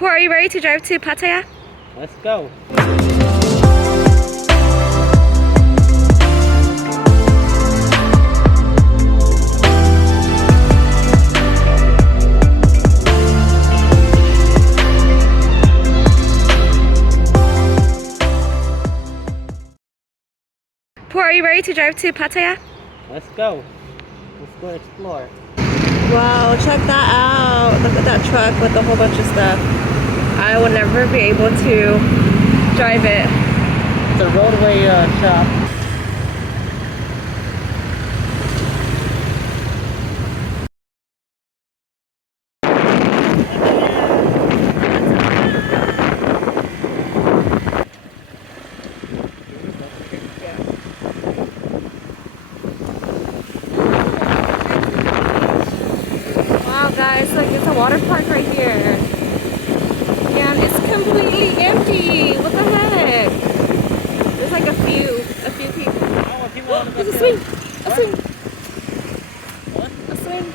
Are you ready to drive to Pattaya? Let's go. Are you ready to drive to Pattaya? Let's go. Let's go explore. Wow, check that out. Look at that truck with a whole bunch of stuff. I will never be able to drive it. It's a roadway shop. Wow guys, like it's a water park right here. And it's completely empty. What the heck? There's like a few people. Oh, there's a swing! A swing! What? A swing!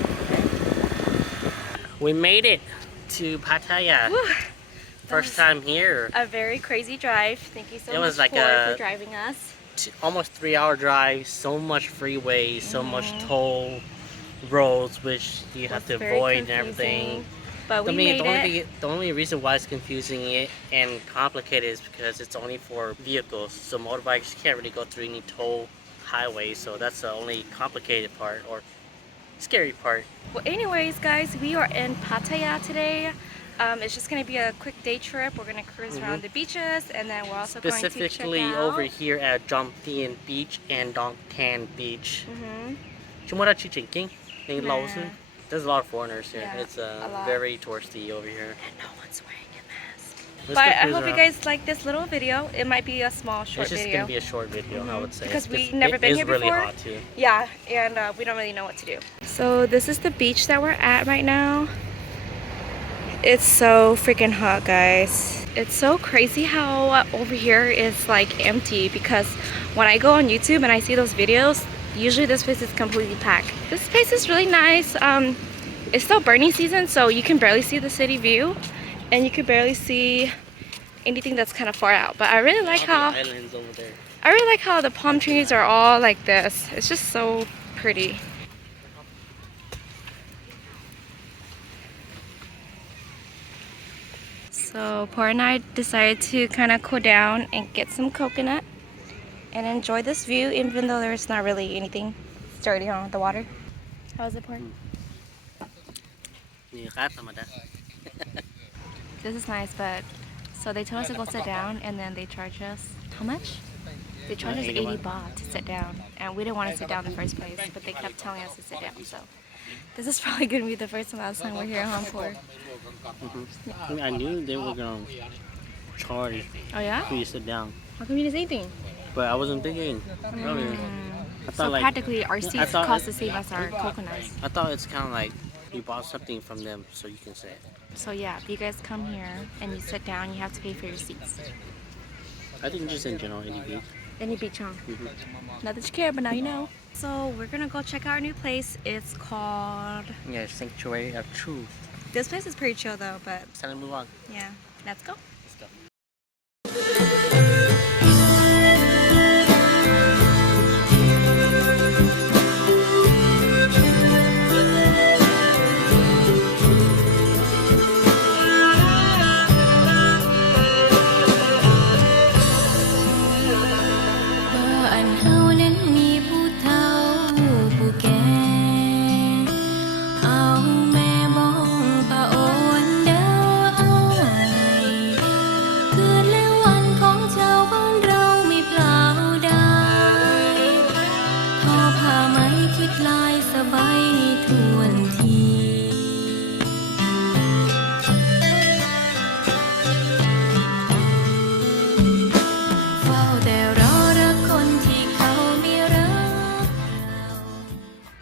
We made it to Pattaya. Woo. First time here. A very crazy drive. Thank you so much was like for driving us. Almost 3-hour drive. So much freeway, so much toll roads, which you have to avoid and everything. But we made it. The only reason why it's confusing it and complicated is because it's only for vehicles. So motorbikes can't really go through any toll highways. So that's the only complicated part or scary part. Well, anyways, guys, we are in Pattaya today. It's just going to be a quick day trip. We're going to cruise around the beaches, and then we're also going to check specifically out over here at Zhiyun Beach and Dongtan Beach. Chúng ta chỉ chỉnh in Lawson. There's a lot of foreigners here. Yeah, It's very touristy over here. And no one's wearing a mask. Let's But go I cruise hope you around. guys like this little video. It might be a small, short It's just video. gonna be a short video, I would say. Because we've never been here really before. hot too. Yeah, and we don't really know what to do. So this is the beach that we're at right now. It's so freaking hot, guys. It's so crazy how over here is like empty, because when I go on YouTube and I see those videos, usually this place is completely packed. This place is really nice. It's still burning season, so you can barely see the city view, and you can barely see anything that's kind of far out. But I really like how islands over there. I really like how the palm trees are all like this. It's just so pretty. So Por and I decided to kind of cool down and get some coconut and enjoy this view, even though there's not really anything sturdy on the water. How is it, Por? This is nice, but so they told us to go sit down, and then they charge us how much? They charged us 80 baht to sit down, and we didn't want to sit down in the first place, but they kept telling us to sit down. So this is probably gonna be the first and last time we're here in Hong Kong. I knew they were gonna charge Oh yeah? for you to sit down, How come you didn't say anything? but I wasn't thinking. Really. I So thought practically our seats cost the same as our coconuts. I thought it's kind of like you bought something from them so you can sit. So yeah, if you guys come here and you sit down, you have to pay for your seats. I think just in general, any beach. Any beach, huh? Not that you care, but now you know. So we're gonna go check out our new place. It's called... Yeah, Sanctuary of Truth. This place is pretty chill though, but It's time to move on. yeah, let's go. Let's go.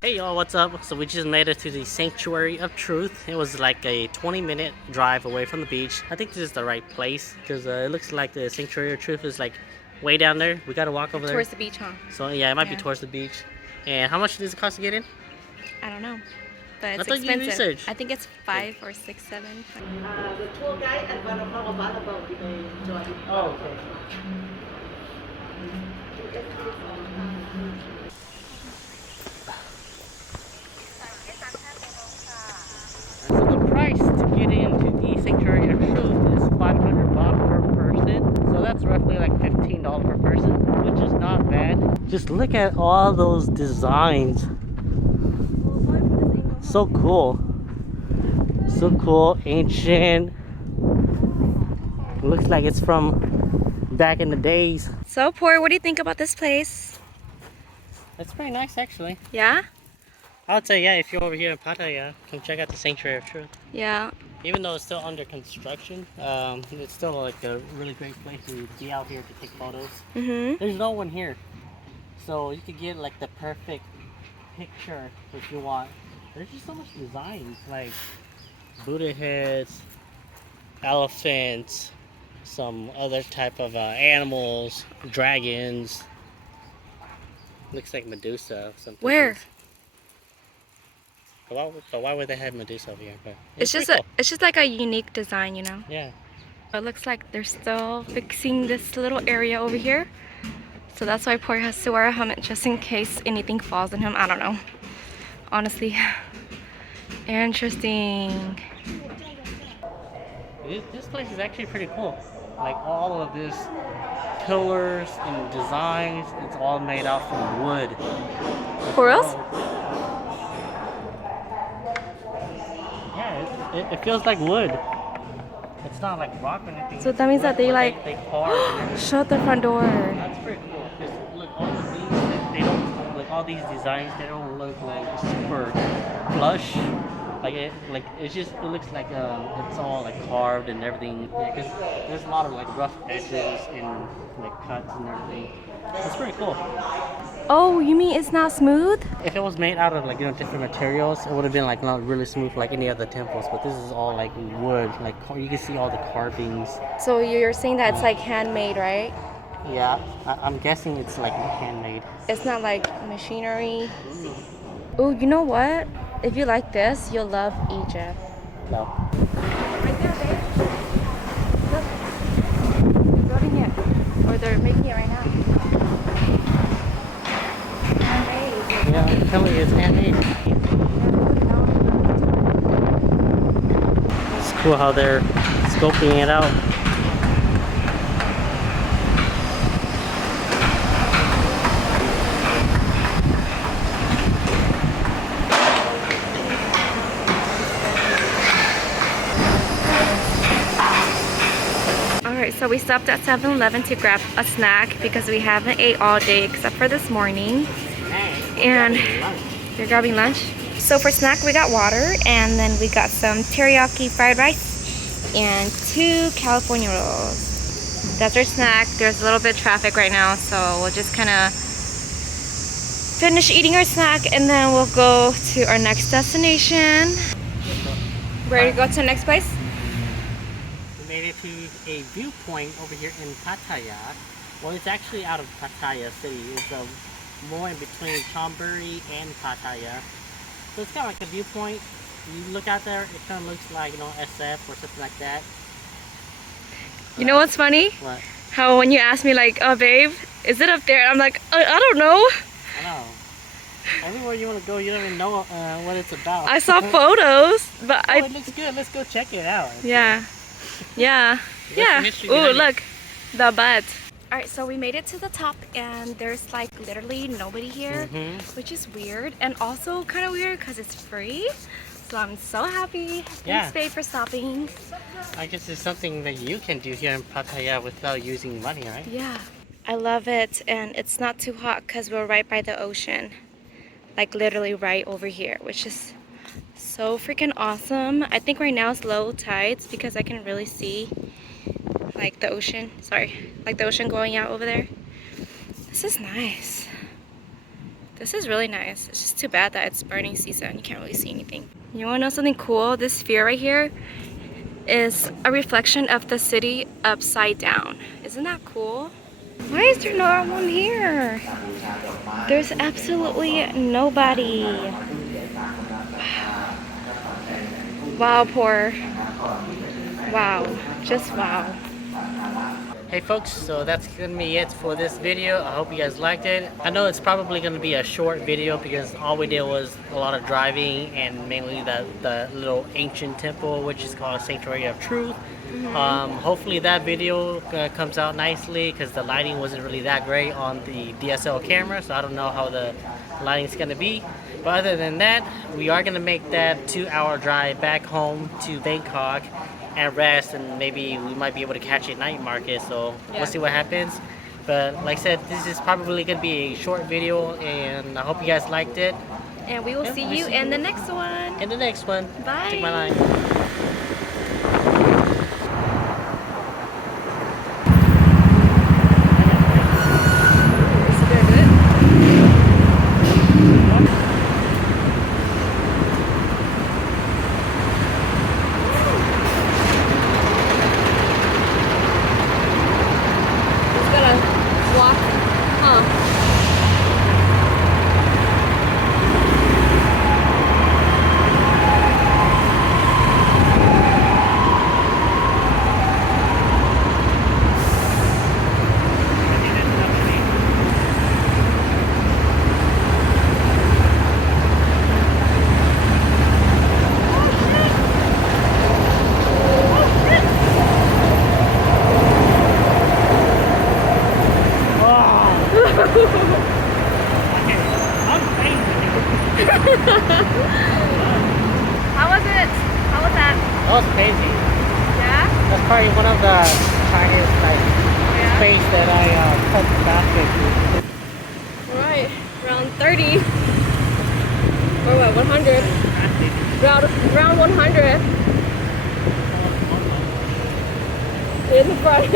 Hey y'all, what's up? So we just made it to the Sanctuary of Truth. It was like a 20-minute drive away from the beach. I think this is the right place because it looks like the Sanctuary of Truth is like way down there. We gotta walk over there. Towards the beach, huh? So yeah, it might be towards the beach. And how much does it cost to get in? I don't know. but it's I thought you expensive. researched. I think it's 5 or 6, 7. The tour guide and one of our available join. Oh, okay. So the price to get into the Sanctuary of Truth is 500 baht per person. So that's roughly like $15 per person, which is not bad. Just look at all those designs. So cool. So cool, ancient. Looks like it's from back in the days. So, Poor, what do you think about this place? It's pretty nice actually. Yeah? I would say, yeah, if you're over here in Pattaya, come check out the Sanctuary of Truth. Yeah. Even though it's still under construction, it's still like a really great place to be out here to take photos. There's no one here, so you could get like the perfect picture if you want. There's just so much designs, like Buddha heads, elephants, some other type of animals, dragons. Looks like Medusa or something. Where? But why would they have Medusa over here? But It's just pretty cool. it's just like a unique design, you know. Yeah. It looks like they're still fixing this little area over here. So that's why Poor has to wear a helmet just in case anything falls on him. I don't know. Honestly. Interesting. This place is actually pretty cool. Like all of this pillars and designs, it's all made out from wood. For real? Yeah, it feels like wood. It's not like rock or anything. So that means that they like they carve and everything. shut the front door. That's pretty cool. 'Cause look, all of these, they don't like all these designs. They don't look like super flush. Like it looks like it's all like carved and everything. Yeah, 'cause there's a lot of like rough edges and like cuts and everything. It's pretty cool. Oh, you mean it's not smooth? If it was made out of like different materials, it would have been like not really smooth like any other temples. But this is all like wood. Like you can see all the carvings. So you're saying that it's like handmade, right? Yeah, I'm guessing it's like handmade. It's not like machinery. Oh, you know what? If you like this, you'll love Egypt. No. Right there, babe. Look. They're building it. Or they're making it right now. Handmade. Yeah, I'm telling you, it's handmade. It's cool how they're scoping it out. Alright, so we stopped at 7-Eleven to grab a snack because we haven't ate all day except for this morning. And you're grabbing lunch? So for snack we got water, and then we got some teriyaki fried rice and 2 California rolls. That's our snack. There's a little bit of traffic right now, so we'll just kind of finish eating our snack and then we'll go to our next destination. Ready to go to the next place? We made it to a viewpoint over here in Pattaya. Well, it's actually out of Pattaya city. It's more in between Chonburi and Pattaya. So it's kind of like a viewpoint. You look out there, it kind of looks like, SF or something like that. You know what's funny? What? How when you ask me like, oh babe, is it up there? I'm like, I don't know. I know. Everywhere you want to go, you don't even know what it's about. I saw photos, but it looks good. Let's go check it out. Yeah. Yeah. Yeah. history Ooh, behind it. look. The butt. Alright, so we made it to the top and there's like literally nobody here, which is weird and also kind of weird because it's free. So I'm so happy. Yeah. Thanks, babe, for stopping. I guess it's something that you can do here in Pattaya without using money, right? Yeah. I love it, and it's not too hot because we're right by the ocean. Like literally right over here, which is so freaking awesome. I think right now it's low tides because I can really see like the ocean. Sorry, like the ocean going out over there. This is nice. This is really nice. It's just too bad that it's burning season. You can't really see anything. You want to know something cool? This sphere right here is a reflection of the city upside down. Isn't that cool? Why is there no one here? There's absolutely nobody. Wow, poor. Wow, just wow. Hey folks, so that's gonna be it for this video. I hope you guys liked it. I know it's probably gonna be a short video because all we did was a lot of driving and mainly the little ancient temple, which is called Sanctuary of Truth. Hopefully that video comes out nicely because the lighting wasn't really that great on the DSL camera, so I don't know how the lighting's gonna be. But other than that, we are gonna make that 2-hour drive back home to Bangkok and rest, and maybe we might be able to catch a night market, so Yeah. we'll see what happens. But like I said, this is probably gonna be a short video, and I hope you guys liked it. And we will Yeah, see we'll you see in you the next one. In the next one. Bye. Take my line. How was it? How was that? That was crazy. Yeah? That's probably one of the highest space that I put the basket to. Alright, round 30. Or what, 100? Round 100. In the front.